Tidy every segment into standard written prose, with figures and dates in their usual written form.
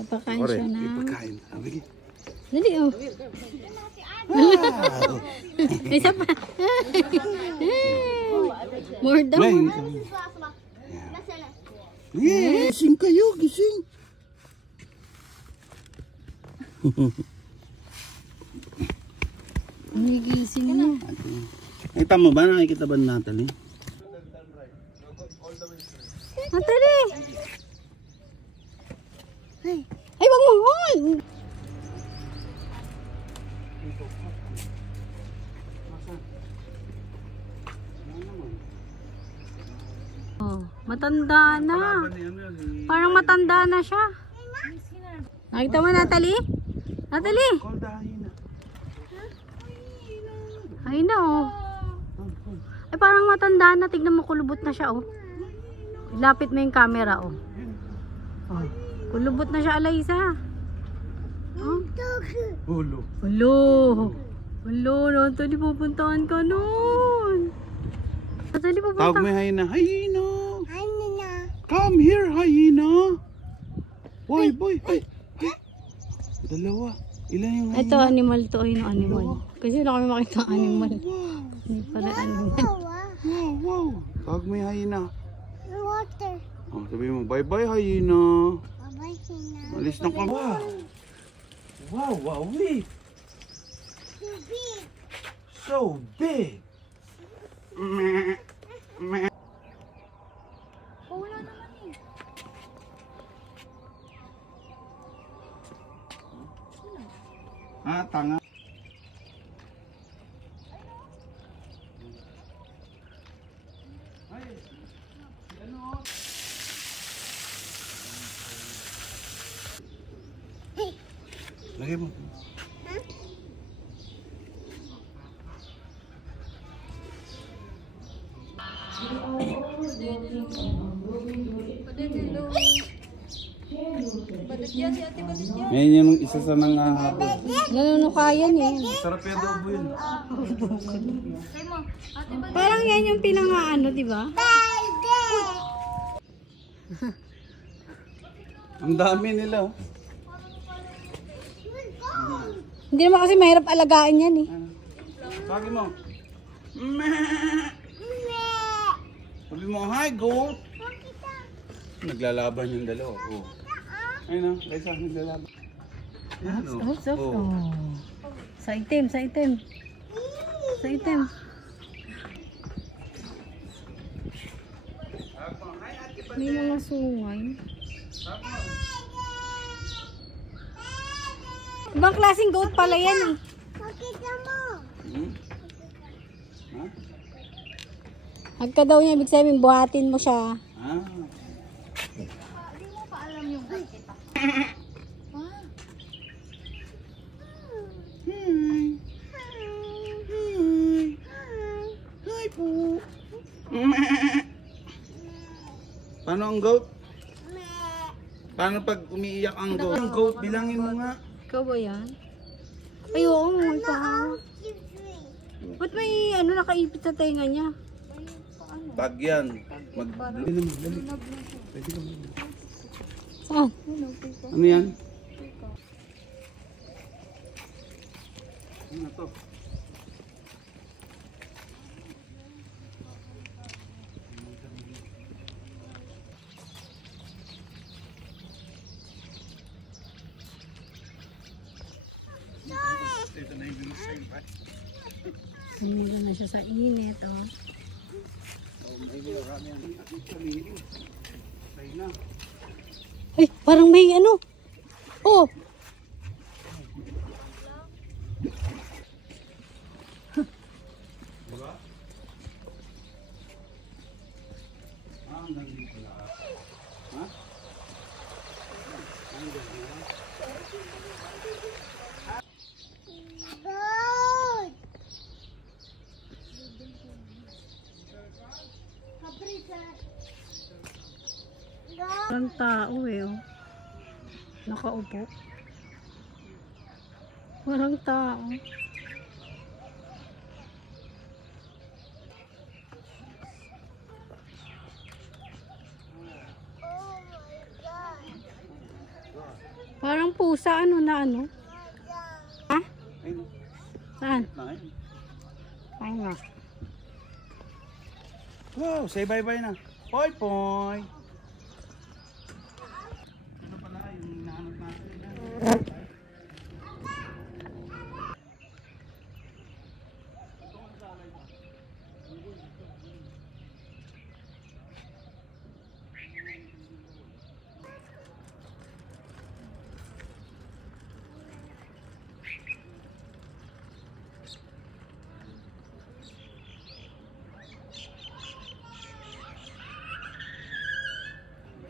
Papakain siya na. Ipakain. Dali oh. Isa pa. More down. Gising kayo, gising. Nagigising na. Nakita mo ba? Nakikita ba na Natalie? Natalie! Ay, wag mo! Hoy! Oh, matanda na. Parang matanda na siya. Nakita mo, Natalie? Natalie! Ay na oh. Ay parang matanda na. Tignan mo, kulubot na siya oh. Lapit mo yung camera oh. Oh. Kulubot na siya, Alaysa. Oh. Ulo. Ulo. Ulo, Natalie, pupuntahan ka nun. Natalie, pupunta. Tawag mo yung hyena. Hyena! Come here, hyena! Boy, boy, ay! Dalawa. Ilan yung hyena? Ito, animal to. Ayun ang animal. Kasi wala kami makita ang animal. Hindi pala animal. Wow, wow. Tawag mo yung hyena. Water. Oh, sabi mo, bye-bye, hyena. Bye-bye, Hina. Alis na ka. Wow. Wow, wow, wait. So big. So big. Meh. Meh. Oh, wala naman eh. Ah, tanga. Ay, ano? Lagay mo. Ngayon yung isa sa nangahabol. Nanunukayan eh. Sarap yung adobo yun. Parang yan yung pinangaano, di ba? Ang dami nila. Oh. Hindi naman kasi mahirap alagaan yan eh. Sabi mo. Sabi mo, hi goat. Naglalaban yung dalawa. Oh. Ayun o, Liza, naglalaban. Yan o. Oh. Sa itim, sa itim. Sa itim. May mga sungay. Ibang klaseng goat pala yan eh. Makita mo. Hmm? Ha? Hagka daw niya, ibig sabihin, buhatin mo siya. Ah. Hindi mo pa alam yung kita. Hi. Hi. Hi po. Paano ang goat? Paano pag umiiyak ang goat? Ang goat, bilangin mo nga. Ikaw ba yan? Ay, oo, may pa. Ba't may ano nakaipit sa tenga niya? Tag yan. Dali naman, dali. Pwede ka mo. Saan? Ano yan? Ano to? Sinila na siya sa init, oh. Ay, parang may ano. Oh. Good. Parang tao eh, oh. Nakaupo. Walang tao. Parang pusa, ano na ano? Ha? Ayun. Saan? Ayun. Ay nga. Wow, say bye-bye na. Poy, poy. Ano pala yung hinahanap natin?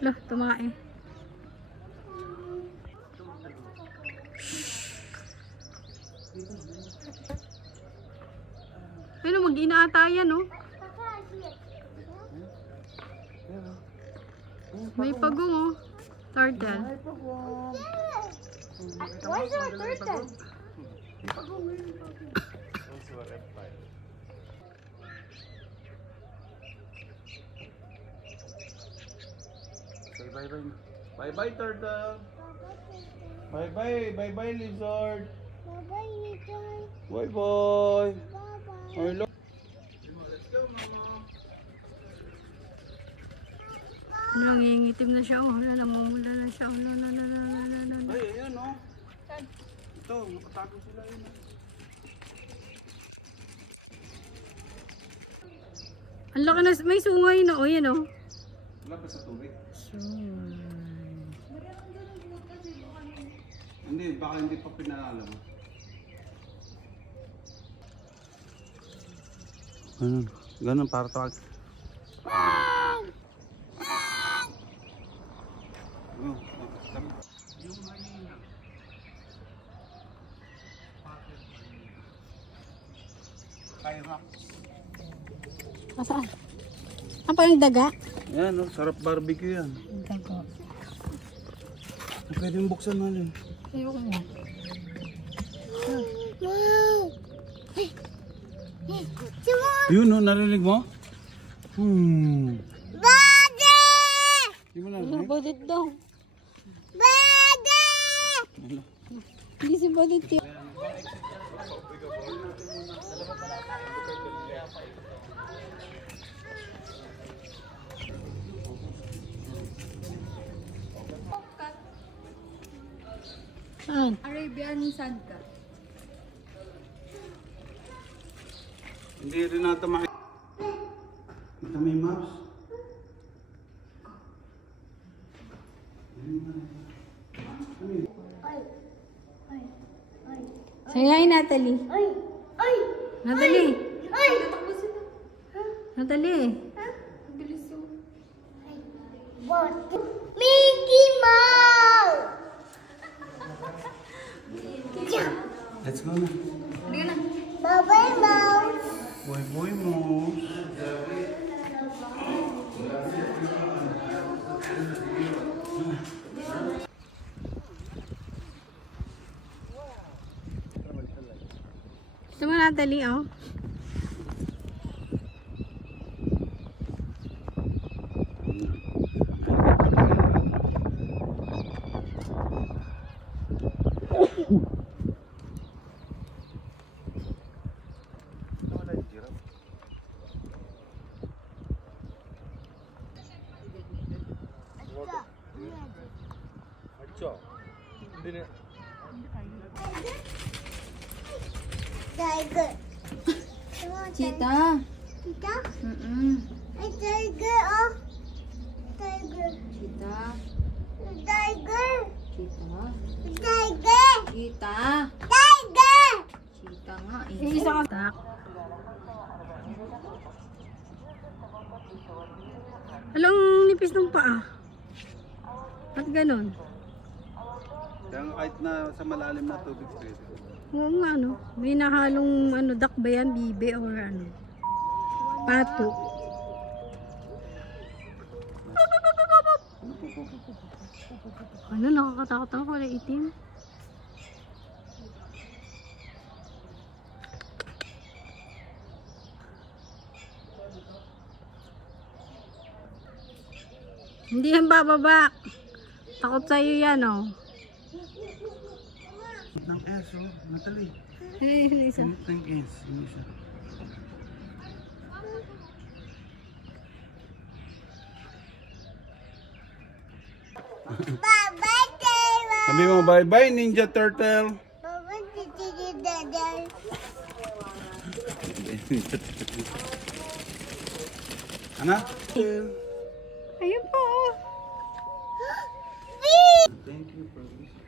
Lah, tumae. Ano, mag-ina ata yan, oh. May pagong, oh. Turtle. Why is there a turtle? Say bye-bye na. Bye-bye, turtle. Bye-bye. Bye-bye, lizard. Bye-bye. Hello. Let's go, mama. Nangingitim na siya, oh. Namumula na siya, oh. La. Ay, ayan, oh. Ito, nakatago sila yun. Ang laki na, may sungay na, oh. Yan, oh. Wala ba sa tubig? Sure. Hindi, baka hindi pa pinaalam. Ganun, para tawag. Yung hyena. Hyrax. Saan? Ang parang daga? Yan, oh, sarap barbecue yan. Daga. Pwede yung buksan natin. Ayoko na. Yun, no, narinig mo? Bade! Di mo Ano, narinig? badit daw. Ano? Hindi si badit yun. Saan? Arabian sandcat. Hindi rin nata makikita. Kita may mouse. Sayangin, Natalie. Natalie. Tatakbo sila. Natalie. Ang bilis yun. Mickey Mouse! Let's go na. Hindi na. Bye-bye, Mouse! Boy, boy, mouse. Ito mo, Natalie, oh. Tiger. Cheetah. Cheetah? Ay, tiger, oh. Tiger. Cheetah. Tiger. Cheetah. Tiger. Cheetah. Tiger. Cheetah nga eh. Yung isa ka. Tak. Alang nipis ng paa. Ba't ganun? Kaya nga kahit na sa malalim na tubig pwede. Oo nga, ano. May nahalong ano, duck ba yan? Bibe or ano? Pato. Ano, nakakatakot ako. Wala itim. Hindi yan bababa. Takot sa'yo yan, oh. Ng S, oh. Natalie. Hey, Lisa. Ng S. Ano siya? Bye-bye, Taylor. Sabi mo, bye-bye, Ninja Turtle. Bye-bye, Titi Daday. Ano? Ayun po, oh. Thank you for listening.